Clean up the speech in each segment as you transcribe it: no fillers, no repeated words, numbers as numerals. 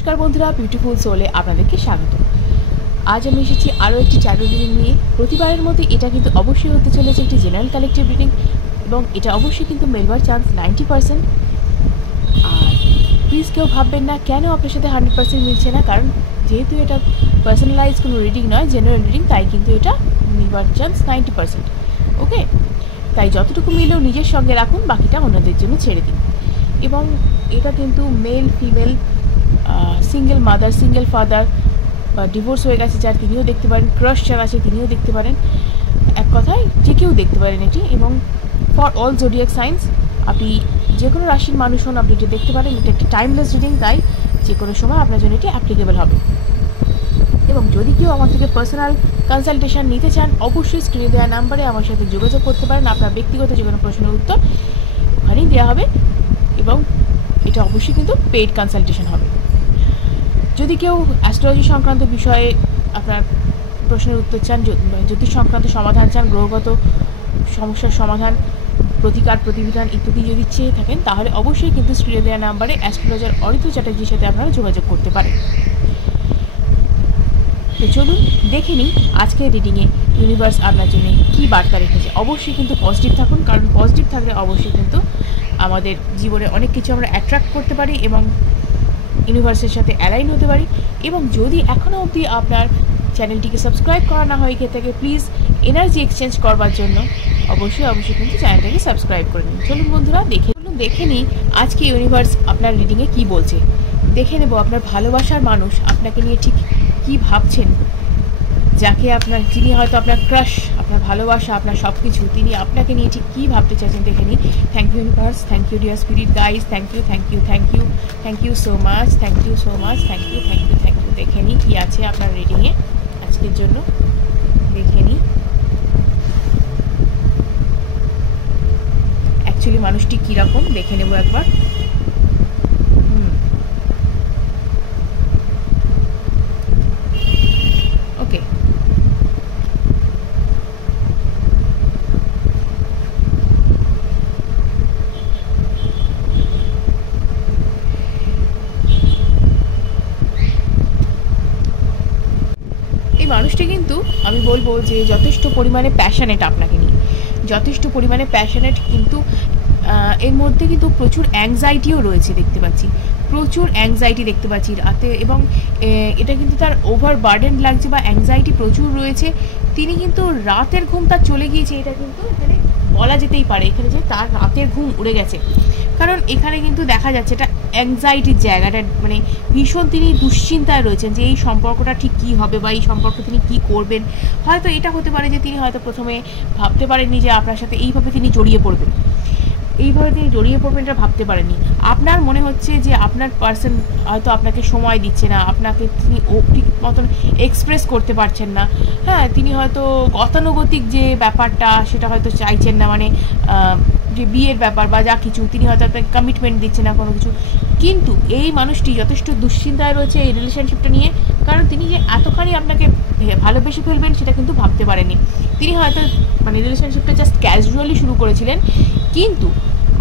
নমস্কার বন্ধুরা, বিউটিফুল সোলে আপনাদেরকে স্বাগত। আজ আমি এসেছি আরও একটি চ্যানেল রিডিং নিয়ে। প্রতিবারের মধ্যে এটা কিন্তু অবশ্যই হতে চলেছে একটি জেনারেল কালেক্টিভ রিডিং, এবং এটা অবশ্যই কিন্তু মেলবার চান্স 90%। আর প্লিজ কেউ ভাববেন না কেন আপনার সাথে 100% মিলছে না, কারণ যেহেতু এটা পার্সোনালাইজ কোনো রিডিং নয়, জেনারেল রিডিং, তাই কিন্তু এটা মিলবার চান্স 90%। ওকে, তাই যতটুকু মিলেও নিজের সঙ্গে রাখুন, বাকিটা অন্যদের জন্য ছেড়ে দিন। এবং এটা কিন্তু male female, single mother, single father, বা ডিভোর্স হয়ে গেছে যার, তিনিও দেখতে পারেন। ক্রাশ যার আছে তিনিও দেখতে পারেন। এক কথায় যে কেউ দেখতে পারেন এটি। এবং ফর অল জোডিয়াক সাইন্স, আপনি যে কোনো রাশির মানুষ হন, আপনি এটি দেখতে পারেন। এটা একটি টাইমলেস রিডিং, তাই যে কোনো সময় আপনার জন্য এটি অ্যাপ্লিকেবল হবে। এবং যদি কেউ আমার থেকে পার্সোনাল কনসালটেশন নিতে চান, অবশ্যই স্ক্রিনে দেওয়া নাম্বারে আমার সাথে যোগাযোগ করতে পারেন। আপনার ব্যক্তিগত যে কোনো প্রশ্নের উত্তর ওখানেই দেওয়া হবে, এবং এটা অবশ্যই কিন্তু পেইড কনসালটেশন হবে। যদি কেউ অ্যাস্ট্রোলজি সংক্রান্ত বিষয়ে আপনার প্রশ্নের উত্তর চান, জ্যোতিষ সংক্রান্ত সমাধান চান, গ্রহগত সমস্যার সমাধান, প্রতিকার, প্রতিবিধান ইত্যাদি যদি চেয়ে থাকেন, তাহলে অবশ্যই কিন্তু স্ক্রিনে দেওয়া নাম্বারে অ্যাস্ট্রোলজার অরিত্র চ্যাটার্জির সাথে আপনারা যোগাযোগ করতে পারেন। তো চলুন দেখে নিই আজকের রিডিংয়ে ইউনিভার্স আপনার জন্য কী বার্তা রেখেছে। অবশ্যই কিন্তু পজিটিভ থাকুন, কারণ পজিটিভ থাকলে অবশ্যই কিন্তু আমাদের জীবনে অনেক কিছু আমরা অ্যাট্রাক্ট করতে পারি এবং ইউনিভার্সের সাথে অ্যালাইন হতে পারি। এবং যদি এখনও অবধি আপনার চ্যানেলটিকে সাবস্ক্রাইব করা না হয় গিয়ে থাকে, প্লিজ এনার্জি এক্সচেঞ্জ করবার জন্য অবশ্যই কিন্তু চ্যানেলটাকে সাবস্ক্রাইব করে নিন। চলুন বন্ধুরা দেখে নিই আজকে ইউনিভার্স আপনার রিডিংয়ে কী বলছে। দেখে নেব আপনার ভালোবাসার মানুষ আপনাকে নিয়ে ঠিক কী ভাবছেন, যাকে আপনার, যিনি হয়তো আপনার ক্রাশ, আপনার ভালোবাসা, আপনার সব কিছু, তিনি আপনাকে নিয়ে ঠিক কী ভাবতে চাইছেন দেখে নিই। Thank you universe, thank you dear spirit guys, thank you so much, thank you. দেখে নিই কী আছে আপনার রিডিংয়ে আজকের জন্য। দেখে নিই অ্যাকচুয়ালি মানুষটি কীরকম, দেখে নেব একবার। ওকে, মানুষটি কিন্তু আমি বলবো যে যথেষ্ট পরিমাণে প্যাশনেট আপনাকে নিয়ে, যথেষ্ট পরিমাণে প্যাশনেট, কিন্তু এর মধ্যে কিন্তু প্রচুর অ্যাংজাইটিও রয়েছে দেখতে পাচ্ছি, প্রচুর অ্যাংজাইটি দেখতে পাচ্ছি রাতে। এবং এটা কিন্তু তার ওভার বার্ডেন লাগছে বা অ্যাংজাইটি প্রচুর রয়েছে। তিনি কিন্তু রাতের ঘুম তার চলে গিয়েছে, এটা কিন্তু এখানে বলা যেতেই পারে, এখানে যে তার রাতের ঘুম উড়ে গেছে। কারণ এখানে কিন্তু দেখা যাচ্ছে এটা অ্যাংজাইটির জায়গাটা, মানে ভীষণ তিনি দুশ্চিন্তায় রয়েছেন যে এই সম্পর্কটা ঠিক কী হবে বা এই সম্পর্কে তিনি কী করবেন। হয়তো এটা হতে পারে যে তিনি হয়তো প্রথমে ভাবতে পারেননি যে আপনার সাথে এইভাবে তিনি জড়িয়ে পড়বেন, এটা ভাবতে পারেননি। আপনার মনে হচ্ছে যে আপনার পার্সন হয়তো আপনাকে সময় দিচ্ছে না, আপনাকে তিনি ঠিক মতন এক্সপ্রেস করতে পারছেন না। হ্যাঁ, তিনি হয়তো গতানুগতিক যে ব্যাপারটা সেটা হয়তো চাইছেন না, মানে যে বিয়ের ব্যাপার বা যা কিছু, তিনি হয়তো আপনাকে কমিটমেন্ট দিচ্ছে না কোনো কিছু। কিন্তু এই মানুষটি যথেষ্ট দুশ্চিন্তায় রয়েছে এই রিলেশনশিপটা নিয়ে, কারণ তিনি যে এতখানি আপনাকে ভালোবেসে ফেলবেন সেটা কিন্তু ভাবতে পারেননি। তিনি হয়তো মানে রিলেশনশিপটা জাস্ট ক্যাজুয়ালি শুরু করেছিলেন, কিন্তু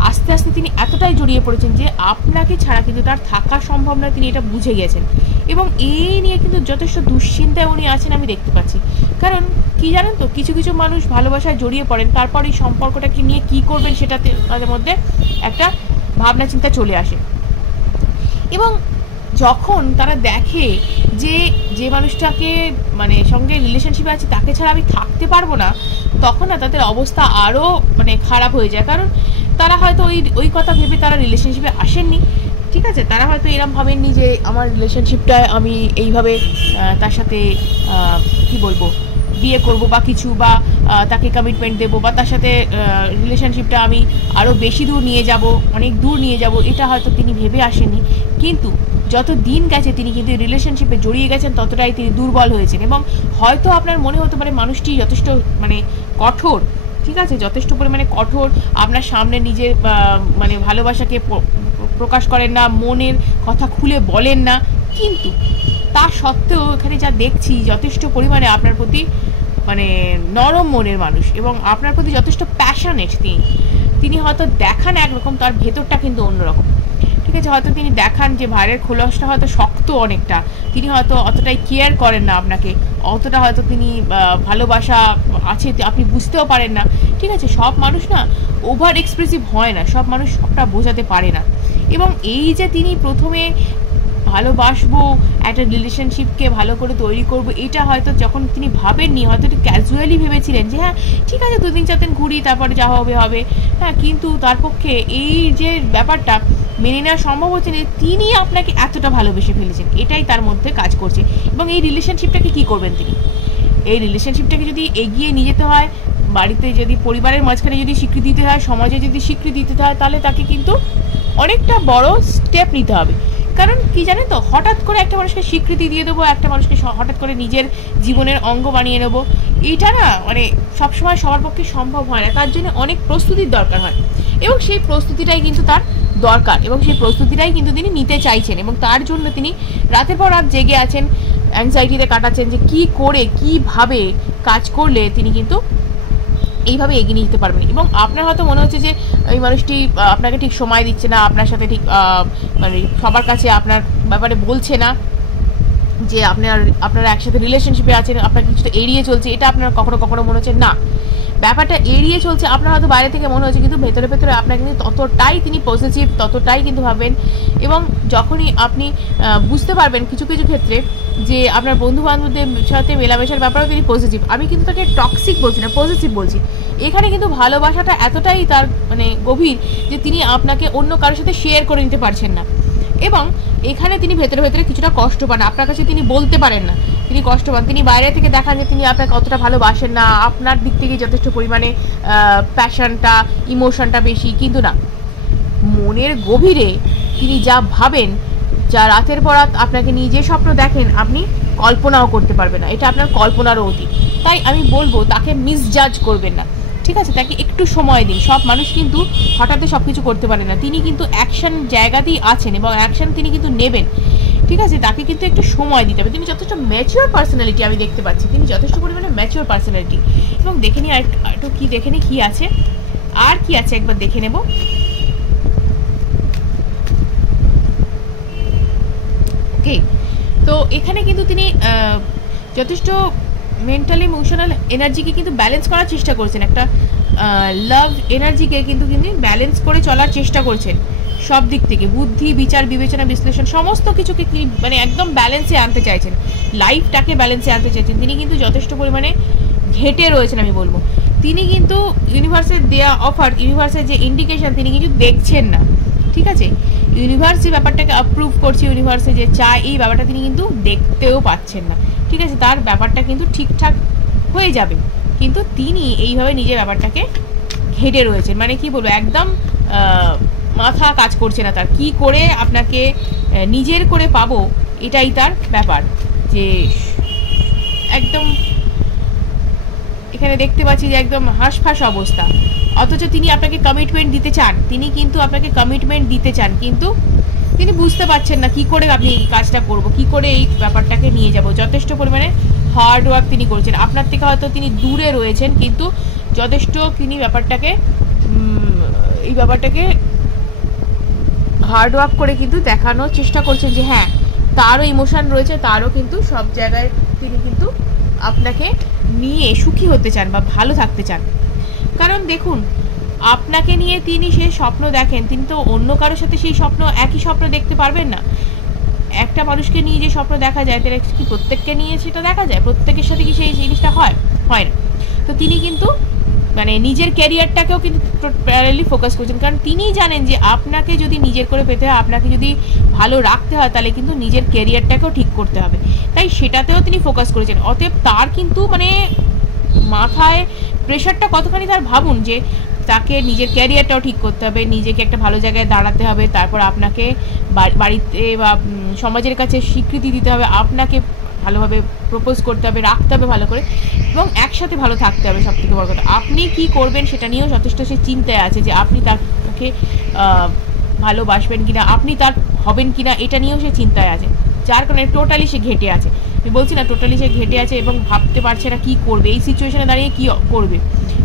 আস্তে আস্তে তিনি এতটাই জড়িয়ে পড়েছেন যে আপনাকে ছাড়া কিন্তু তার থাকা সম্ভব নয়, তিনি এটা বুঝে গেছেন। এবং এই নিয়ে কিন্তু যথেষ্ট দুশ্চিন্তায় উনি আছেন আমি দেখতে পাচ্ছি। কারণ কি জানেন তো, কিছু কিছু মানুষ ভালোবাসায় জড়িয়ে পড়েন, তারপর এই সম্পর্কটাকে নিয়ে কী করবেন সেটাতে তাদের মধ্যে একটা ভাবনা চিন্তা চলে আসে। এবং যখন তারা দেখে যে যে মানুষটাকে মানে সঙ্গে রিলেশনশিপে আছে তাকে ছাড়া আমি থাকতে পারবো না, তখন না তাদের অবস্থা আরও মানে খারাপ হয়ে যায়। কারণ তারা হয়তো ওই কথা ভেবে তারা রিলেশনশিপে আসেননি, ঠিক আছে, তারা হয়তো এরম ভাবেননি যে আমার রিলেশনশিপটা আমি এইভাবে তার সাথে কি বলবো বিয়ে করব বা কিছু, বা তাকে কমিটমেন্ট দেবো, বা তার সাথে রিলেশনশিপটা আমি আরও বেশি দূর নিয়ে যাব, অনেক দূর নিয়ে যাব, এটা হয়তো তিনি ভেবে আসেননি। কিন্তু যত দিন গেছে তিনি কিন্তু রিলেশনশিপে জড়িয়ে গেছেন, ততটাই তিনি দুর্বল হয়েছেন। এবং হয়তো আপনার মনে হতে পারে মানুষটি যথেষ্ট মানে কঠোর, ঠিক আছে, যথেষ্ট পরিমাণে কঠোর, আপনার সামনে নিজের মানে ভালোবাসাকে প্রকাশ করেন না, মনের কথা খুলে বলেন না, কিন্তু তা সত্ত্বেও এখানে যা দেখছি যথেষ্ট পরিমাণে আপনার প্রতি মানে নরম মনের মানুষ, এবং আপনার প্রতি যথেষ্ট প্যাশনেট তিনি। তিনি হয়তো দেখান একরকম, তার ভেতরটা কিন্তু অন্যরকম। ঠিক আছে, হয়তো তিনি দেখান যে বাইরের খোলসটা হয়তো শক্ত অনেকটা, তিনি হয়তো অতটাই কেয়ার করেন না আপনাকে, অতটা হয়তো তিনি ভালোবাসা আছে আপনি বুঝতেও পারেন না। ঠিক আছে, সব মানুষ না ওভার এক্সপ্রেসিভ হয় না, সব মানুষ সবটা বোঝাতে পারে না। এবং এই যে তিনি প্রথমে ভালোবাসবো, একটা রিলেশনশিপকে ভালো করে তৈরি করব, এটা হয়তো যখন তিনি ভাবেননি, হয়তো একটু ক্যাজুয়ালি ভেবেছিলেন যে হ্যাঁ ঠিক আছে 2 দিন 4 দিন ঘুরি, তারপরে যা হবে হবে, হ্যাঁ, কিন্তু তার পক্ষে এই যে ব্যাপারটা মেনে নেওয়া সম্ভব হচ্ছে না, তিনি আপনাকে এতটা ভালোবেসে ফেলেছেন, এটাই তার মধ্যে কাজ করছে। এবং এই রিলেশনশিপটাকে কী করবেন তিনি, এই রিলেশনশিপটাকে যদি এগিয়ে নিয়ে যেতে হয়, বাড়িতে যদি পরিবারের মাঝখানে যদি স্বীকৃতি দিতে হয়, সমাজে যদি স্বীকৃতি দিতে হয়, তাহলে তাকে কিন্তু অনেকটা বড় স্টেপ নিতে হবে। কারণ কি জানেন তো, হঠাৎ করে একটা মানুষকে স্বীকৃতি দিয়ে দেবো, একটা মানুষকে হঠাৎ করে নিজের জীবনের অঙ্গ বানিয়ে নেবো, এইটা না মানে সবসময় সবার পক্ষে সম্ভব হয় না, তার জন্য অনেক প্রস্তুতির দরকার হয়। এবং সেই প্রস্তুতিটাই কিন্তু তার দরকার, এবং সেই প্রস্তুতিটাই কিন্তু তিনি নিতে চাইছেন, এবং তার জন্য তিনি রাতের পর রাত জেগে আছেন, অ্যাংজাইটিতে কাটাচ্ছেন যে কী করে কীভাবে কাজ করলে তিনি কিন্তু এইভাবে এগিয়ে নিয়ে যেতে পারবেন। এবং আপনার হয়তো মনে হচ্ছে যে এই মানুষটি আপনাকে ঠিক সময় দিচ্ছে না, আপনার সাথে ঠিক মানে সবার কাছে আপনার ব্যাপারে বলছে না, যে আপনারা একসাথে রিলেশনশিপে আছেন, আপনার কিছুটা এড়িয়ে চলছে, এটা আপনার কখনো কখনো মনে হচ্ছে না ব্যাপারটা এড়িয়ে চলছে, আপনার হয়তো বাইরে থেকে মনে হচ্ছে, কিন্তু ভেতরে ভেতরে আপনার কিন্তু ততটাই তিনি পজিটিভ, ততটাই কিন্তু ভাবেন। এবং যখনই আপনি বুঝতে পারবেন কিছু কিছু ক্ষেত্রে যে আপনার বন্ধু বান্ধবদের সাথে মেলামেশার ব্যাপারেও তিনি পজিটিভ, আমি কিন্তু তাকে টক্সিক বলছি না, পজিটিভ বলছি, এখানে কিন্তু ভালোবাসাটা এতটাই তার মানে গভীর যে তিনি আপনাকে অন্য কারোর সাথে শেয়ার করে নিতে পারছেন না। এবং এখানে তিনি ভেতরে ভেতরে কিছুটা কষ্ট পান, আপনার কাছে তিনি বলতে পারেন না, তিনি কষ্ট পান, তিনি বাইরে থেকে দেখান যে তিনি আপনাকে অতটা ভালোবাসেন না, আপনার দিক থেকে যথেষ্ট পরিমাণে প্যাশনটা, ইমোশনটা বেশি, কিন্তু না, মনের গভীরে তিনি যা ভাবেন, যা রাতের পর রাত আপনাকে নিয়ে যে স্বপ্ন দেখেন, আপনি কল্পনাও করতে পারবেন না, এটা আপনার কল্পনারও অতীত। তাই আমি বলবো তাকে মিসজাজ করবেন না, ঠিক আছে, তাকে একটু সময় দিন। সব মানুষ কিন্তু হঠাৎ সব কিছু করতে পারে না, তিনি কিন্তু অ্যাকশন জায়গাতেই আছেন এবং অ্যাকশন তিনি কিন্তু নেবেন, ঠিক আছে, তাকে কিন্তু একটু সময় দিতে হবে। তিনি যথেষ্ট ম্যাচিওর পার্সোনালিটি, আমি দেখতে পাচ্ছি তিনি যথেষ্ট পরিমাণে ম্যাচিওর পার্সোনালিটি। এবং দেখে নিই একটু কী দেখে নিই, কী আছে আর কি আছে একবার দেখে নেব। ওকে, তো এখানে কিন্তু তিনি যথেষ্ট মেন্টাল ইমোশনাল এনার্জিকে কিন্তু ব্যালেন্স করার চেষ্টা করছেন, একটা লাভ এনার্জিকে কিন্তু তিনি ব্যালেন্স করে চলার চেষ্টা করছেন সব দিক থেকে, বুদ্ধি, বিচার, বিবেচনা, বিশ্লেষণ সমস্ত কিছুকে মানে একদম ব্যালেন্সে আনতে চাইছেন, লাইফটাকে ব্যালেন্সে আনতে চাইছেন। তিনি কিন্তু যথেষ্ট পরিমাণে ঘেটে রয়েছেন, আমি বলবো তিনি কিন্তু ইউনিভার্সের দেয়া অফার, ইউনিভার্সের যে ইন্ডিকেশন তিনি কিন্তু দেখছেন না, ঠিক আছে, ইউনিভার্স যে ব্যাপারটাকে অ্যাপ্রুভ করছে, ইউনিভার্সে যে চায় এই ব্যাপারটা তিনি কিন্তু দেখতেও পাচ্ছেন না, ঠিক আছে, তার ব্যাপারটা কিন্তু ঠিকঠাক হয়ে যাবে, কিন্তু তিনি এইভাবে নিজের ব্যাপারটাকে ঘেটে রয়েছেন, মানে কি বলবো, একদম মাথা কাজ করছে না তার, কি করে আপনাকে নিজের করে পাবো, এটাই তার ব্যাপার, যে একদম এখানে দেখতে পাচ্ছি যে একদম হাঁসফাঁস অবস্থা, অথচ তিনি আপনাকে কমিটমেন্ট দিতে চান, তিনি কিন্তু আপনাকে কমিটমেন্ট দিতে চান, কিন্তু তিনি বুঝতে পারছেন না কি করে আপনি এই কাজটা করব, কি করে এই ব্যাপারটাকে নিয়ে যাব। যথেষ্ট পরিমাণে হার্ড ওয়ার্ক তিনি করছেন, আপনার থেকে হয়তো তিনি দূরে রয়েছেন, কিন্তু যথেষ্ট তিনি এই ব্যাপারটাকে হার্ড ওয়ার্ক করে কিন্তু দেখানোর চেষ্টা করছেন যে হ্যাঁ তারও ইমোশন রয়েছে, তারও কিন্তু সব জায়গায় তিনি কিন্তু আপনাকে নিয়ে সুখী হতে চান বা ভালো থাকতে চান। কারণ দেখুন, আপনাকে নিয়ে তিনি সে স্বপ্ন দেখেন, তিনি তো অন্য কারোর সাথে সেই স্বপ্ন, একই স্বপ্ন দেখতে পারবেন না। একটা মানুষকে নিয়ে যে স্বপ্ন দেখা যায়, তাহলে কি প্রত্যেককে নিয়ে সেটা দেখা যায়? প্রত্যেকের সাথে কি সেই জিনিসটা হয় না। তো তিনি কিন্তু মানে নিজের ক্যারিয়ারটাকেও কিন্তু প্যারালি ফোকাস করছেন, কারণ তিনি জানেন যে আপনাকে যদি নিজের করে পেতে হয়, আপনাকে যদি ভালো রাখতে হয়, তাহলে কিন্তু নিজের ক্যারিয়ারটাকেও ঠিক করতে হবে, তাই সেটাতেও তিনি ফোকাস করেছেন। অতএব তার কিন্তু মানে মাথায় প্রেশারটা কতখানি তার ভাবুন, যে তাকে নিজের ক্যারিয়ারটাও ঠিক করতে হবে, নিজেকে একটা ভালো জায়গায় দাঁড়াতে হবে, তারপর আপনাকে বাড়িতে বা সমাজের কাছে স্বীকৃতি দিতে হবে, আপনাকে ভালোভাবে প্রপোজ করতে হবে, রাখতে হবে ভালো করে, এবং একসাথে ভালো থাকতে হবে। সব থেকে বড় কথা, আপনি কি করবেন সেটা নিয়েও যথেষ্ট সে চিন্তায় আছে, যে আপনি তাকে ভালোবাসবেন কিনা, আপনি তার হবেন কিনা, এটা নিয়েও সে চিন্তায় আছে, যার কারণে টোটালি সে ঘেটে আছে। আমি বলছি না, টোটালি সে ঘেটে আছে এবং ভাবতে পারছে না কি করবে, এই সিচুয়েশনে দাঁড়িয়ে কি করবে।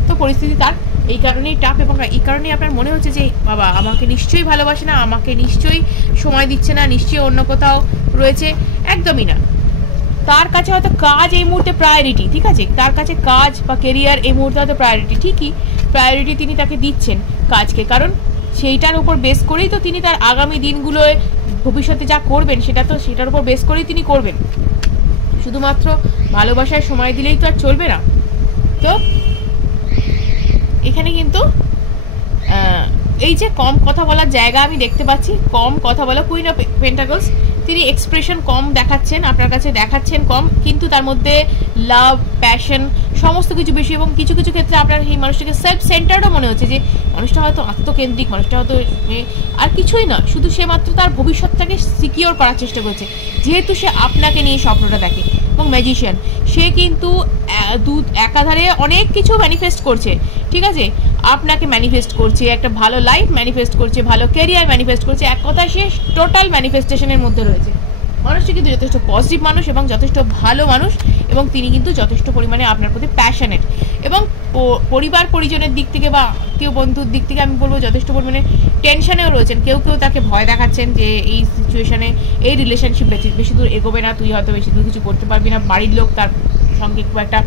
তো পরিস্থিতি তার এই কারণেই টাফ, এবং এই কারণেই আপনার মনে হচ্ছে যে বাবা আমাকে নিশ্চয়ই ভালোবাসে না, আমাকে নিশ্চয়ই সময় দিচ্ছে না, নিশ্চয়ই অন্য কোথাও রয়েছে। একদমই না। তার কাছে হয়তো কাজ এই মুহূর্তে প্রায়োরিটি, ঠিক আছে, তার কাছে কাজ বা কেরিয়ার এই মুহূর্তে হয়তো প্রায়োরিটি, ঠিকই প্রায়োরিটি তিনি তাকে দিচ্ছেন কাজকে, কারণ সেইটার উপর বেস করেই তো তিনি তার আগামী দিনগুলোয় ভবিষ্যতে যা করবেন সেটার উপর বেস করেই তিনি করবেন। শুধুমাত্র ভালোবাসায় সময় দিলেই তো আর চলবে না। তো এখানে কিন্তু এই যে কম কথা বলার জায়গা আমি দেখতে পাচ্ছি, কম কথা বলা, কুইন অফ পেন্টাকলস, তিনি এক্সপ্রেশন কম দেখাচ্ছেন, আপনার কাছে দেখাচ্ছেন কম, কিন্তু তার মধ্যে লাভ, প্যাশন সমস্ত কিছু বেশি, এবং কিছু কিছু ক্ষেত্রে আপনার এই মানুষটাকে সেলফ সেন্টার্ডও মনে হচ্ছে, যে মানুষটা হয়তো আত্মকেন্দ্রিক, মানুষটা হয়তো আর কিছুই না, শুধু সে মাত্র তার ভবিষ্যৎটাকে সিকিওর করার চেষ্টা করছে, যেহেতু সে আপনাকে নিয়ে স্বপ্নটা দেখে। এবং ম্যাজিশিয়ান, সে কিন্তু একাধারে অনেক কিছু ম্যানিফেস্ট করছে, ঠিক আছে, আপনাকে ম্যানিফেস্ট করছে, একটা ভালো লাইফ ম্যানিফেস্ট করছে, ভালো ক্যারিয়ার ম্যানিফেস্ট করছে, এক কথায় সে টোটাল ম্যানিফেস্টেশনের মধ্যে রয়েছে। মানুষটি কিন্তু যথেষ্ট পজিটিভ মানুষ এবং যথেষ্ট ভালো মানুষ, এবং তিনি কিন্তু যথেষ্ট পরিমাণে আপনার প্রতি প্যাশনেট, এবং পরিবার পরিজনের দিক থেকে বা কেউ বন্ধুর দিক থেকে আমি বলবো যথেষ্ট পরিমাণে টেনশনেও রয়েছেন। কেউ কেউ তাকে ভয় দেখাচ্ছেন যে এই সিচুয়েশনে এই রিলেশনশিপ বেশি দূর এগোবে না, তুই হয়তো বেশি দূর কিছু করতে পারবি না, বাড়ির লোক তার সঙ্গে খুব একটা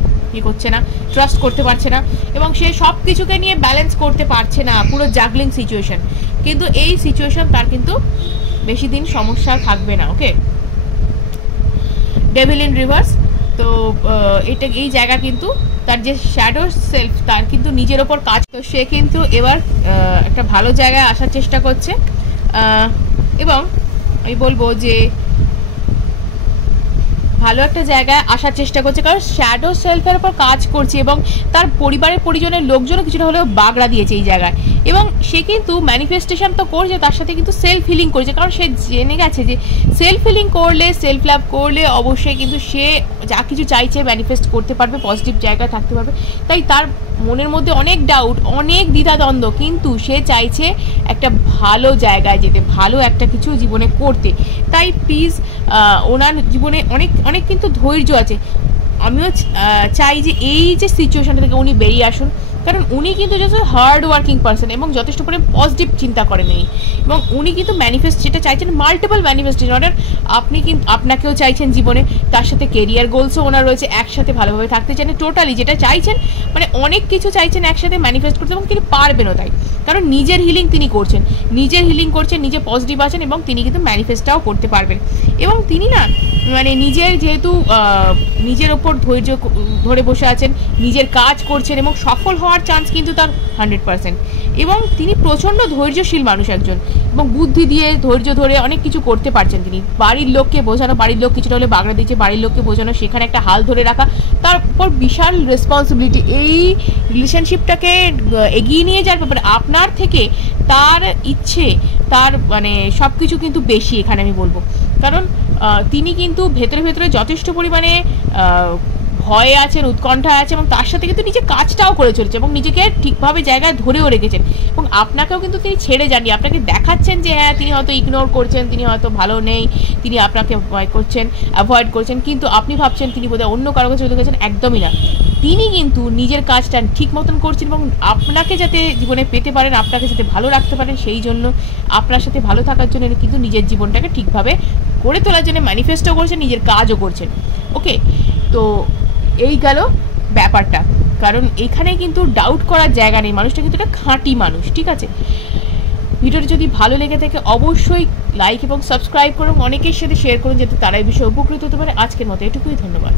করছে না, ট্রাস্ট করতে পারছে না, এবং সে সব কিছুকে নিয়ে ব্যালেন্স করতে পারছে না, পুরো জাগলিং সিচুয়েশন। কিন্তু এই সিচুয়েশন তার কিন্তু বেশি দিন সমস্যা থাকবে না। ওকে, ডেভিল ইন রিভার্স। তো এটা এই জায়গা কিন্তু তার যে শ্যাডো সেলফ, তার কিন্তু নিজের ওপর কাজ, তো সে কিন্তু এবার একটা ভালো জায়গায় আসার চেষ্টা করছে, এবং আমি বলবো যে ভালো একটা জায়গায় আসার চেষ্টা করছে, কারণ শ্যাডো সেলফের উপর কাজ করছে, এবং তার পরিবারের পরিজনের লোকজনও কিছুটা হলেও বাগড়া দিয়েছে এই জায়গায়, এবং সে কিন্তু ম্যানিফেস্টেশন তো করছে, তার সাথে কিন্তু সেলফ হিলিং করছে, কারণ সে জেনে গেছে যে সেলফ হিলিং করলে, সেলফ লাভ করলে অবশ্যই কিন্তু সে যা কিছু চাইছে ম্যানিফেস্ট করতে পারবে, পজিটিভ জায়গায় থাকতে পারবে। তাই তার মনের মধ্যে অনেক ডাউট, অনেক দ্বিধাদ্বন্দ্ব, কিন্তু সে চাইছে একটা ভালো জায়গায় যেতে, ভালো একটা কিছু জীবনে করতে। তাই প্লিজ ওনার জীবনে অনেক অনেক কিন্তু ধৈর্য আছে। আমিও চাই যে এই যে সিচুয়েশনটা থেকে উনি বেরিয়ে আসুন, কারণ উনি কিন্তু যথেষ্ট হার্ড ওয়ার্কিং পার্সন এবং যথেষ্ট পরিমাণে পজিটিভ চিন্তা করেন উনি, এবং উনি কিন্তু ম্যানিফেস্ট যেটা চাইছেন, মাল্টিপল ম্যানিফেস্টেশন অর্ডার, আপনি কিন্তু আপনাকেও চাইছেন জীবনে, তার সাথে কেরিয়ার গোলসও ওনার রয়েছে, একসাথে ভালোভাবে থাকতে চান, টোটালি যেটা চাইছেন, মানে অনেক কিছু চাইছেন একসাথে ম্যানিফেস্ট করতে, এবং তিনি পারবেনও। তাই কারণ নিজের হিলিং তিনি করছেন, নিজে পজিটিভ আছেন, এবং তিনি কিন্তু ম্যানিফেস্টটাও করতে পারবেন। এবং তিনি না মানে নিজের যেহেতু নিজের ওপর ধৈর্য ধরে বসে আছেন, নিজের কাজ করছেন, এবং সফল হওয়ার চান্স কিন্তু তার 100%, এবং তিনি প্রচণ্ড ধৈর্যশীল মানুষ একজন, এবং বুদ্ধি দিয়ে ধৈর্য ধরে অনেক কিছু করতে পারছেন তিনি। বাড়ির লোককে বোঝানো, বাড়ির লোক কিছুটা হলে বাগড়া দিচ্ছে, বাড়ির লোককে বোঝানো, সেখানে একটা হাল ধরে রাখা, তারপর বিশাল রেসপন্সিবিলিটি, এই রিলেশনশিপটাকে এগিয়ে নিয়ে যাওয়ার ব্যাপারে আপনার থেকে তার ইচ্ছে, তার মানে সব কিছু কিন্তু বেশি এখানে আমি বলবো, কারণ তিনি কিন্তু ভেতরে ভেতরে যথেষ্ট পরিমাণে ভয়ে আছেন, উৎকণ্ঠায় আছে, এবং তার সাথে কিন্তু নিজে কাজটাও করে চলেছে, এবং নিজেকে ঠিকভাবে জায়গায় ধরেও রেখেছেন, এবং আপনাকেও কিন্তু তিনি ছেড়ে যাননি, আপনাকে দেখাচ্ছেন যে হ্যাঁ তিনি হয়তো ইগনোর করছেন, তিনি হয়তো ভালো নেই, তিনি আপনাকে অ্যাভয়েড করছেন, কিন্তু আপনি ভাবছেন তিনি বোধহয় অন্য কারো কাছে চলে গেছেন। একদমই না, তিনি কিন্তু নিজের কাজটা ঠিক মতন করছেন, এবং আপনাকে যাতে জীবনে পেতে পারেন, আপনাকে যাতে ভালো রাখতে পারেন, সেই জন্য আপনার সাথে ভালো থাকার জন্য কিন্তু নিজের জীবনটাকে ঠিকভাবে করে তোলার জন্য ম্যানিফেস্টও করছেন, নিজের কাজও করছেন। ওকে, তো এই গেল ব্যাপারটা, কারণ এখানে কিন্তু ডাউট করার জায়গা নেই, মানুষটা কিন্তু একটা খাঁটি মানুষ। ঠিক আছে, ভিডিওটি যদি ভালো লেগে থাকে অবশ্যই লাইক এবং সাবস্ক্রাইব করুন, অনেকের সাথে শেয়ার করুন, যাতে তারা এই বিষয়ে উপকৃত হতে পারে। আজকের মতো এটুকুই, ধন্যবাদ।